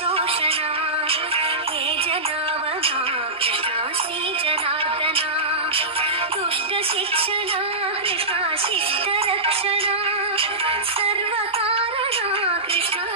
शोषणा हे जनावना Krishna जनार्दना दुष्टशिक्षणा Krishna शिष्टरक्षणा सर्वकारणा Krishna